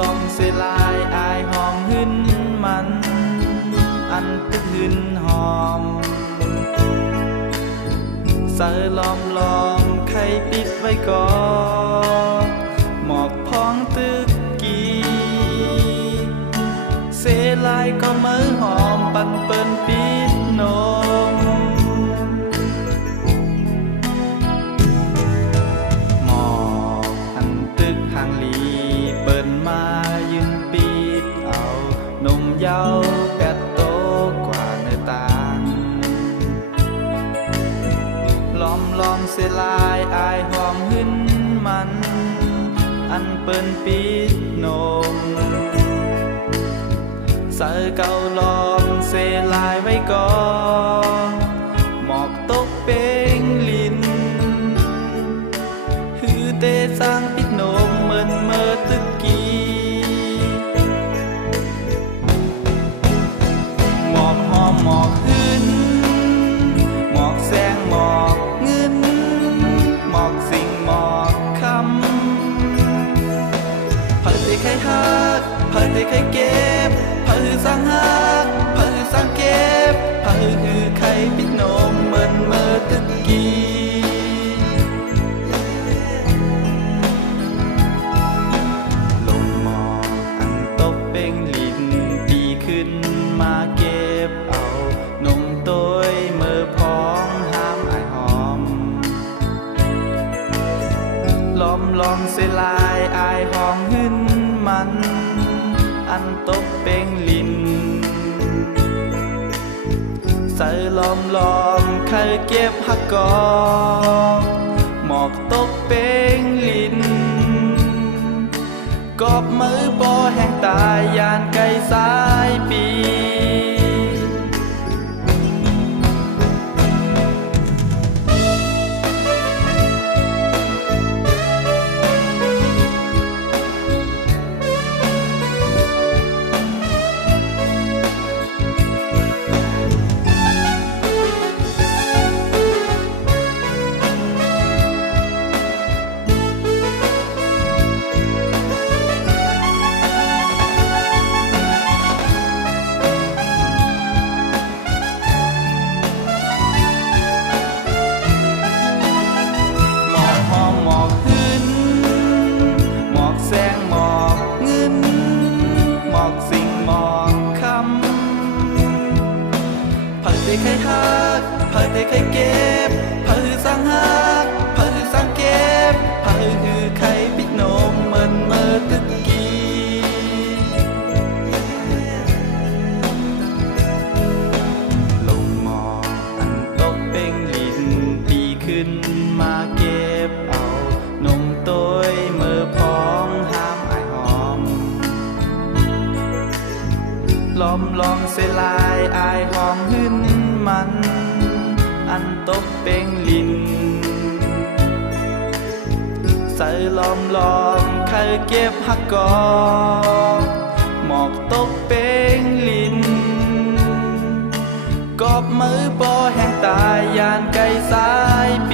ลองเสลายอายหอมหึ้นมันอันตึกหึ้นหอมเสอลอมใครปิดไว้ก่อนหมอกพองตึกกี้เสลายก็มือหอมปันเปิ้นปิดนมหมอกอันตึกห่างลีเปิ้นมายืนปิดเอานมเยาแปดโตกว่าเนื้อต่างลอมเสลายอายหอมหึ้นมันอันเปิ้นปิดนมเสอเก่าลอมเสลายไว้ก่อนหมอกตกเป้งลินฮือเตสร้างปิดนมเมื่อตึกกี้หมอกหอมหมอกหึ้นหมอกแสงหมอกเงินหมอกสิ่งหมอกคำเพิ่นได้ใครฮักเพิ่นได้ใครเก็บเพิ่นสร้างฮักเพิ่นสร้างเก็บเพิ่นคือใครปิดนมเมื่อตึกกี้ลมหมอกอันตกเป่งลิ้นปีขึ้นมาเก็บเอานมต้ยเมื่อพองห้ามอายหอมลอมเสลายอายหอมหึ้นมันอันตกเป่งลิ้นเสอลอมใครเก็บหักกอกหมอกตกเป่งลิ้นกอบมือบ่แห้งตายยานไกลสายปีเพิ่นได้ใครฮักเพิ่นได้ใครเก็บเพิ่นสร้างฮักเพิ่นสร้างเก็บเพิ่นคือใครปิดนมเมื่อตึกกี้ลมหมอกอันตกเป่งลิ้นปีขึ้นมาเก็บเอานมต้ยเมื่อพองห้ามอายหอมลอมเสลายอายหอมหึ้นมันอันตกเป่งลิ้นเสอลอมใครเก็บหักกอกหมอกตกเป่งลิ้นกอบมือบ่แห้งตายยานไกลสายปี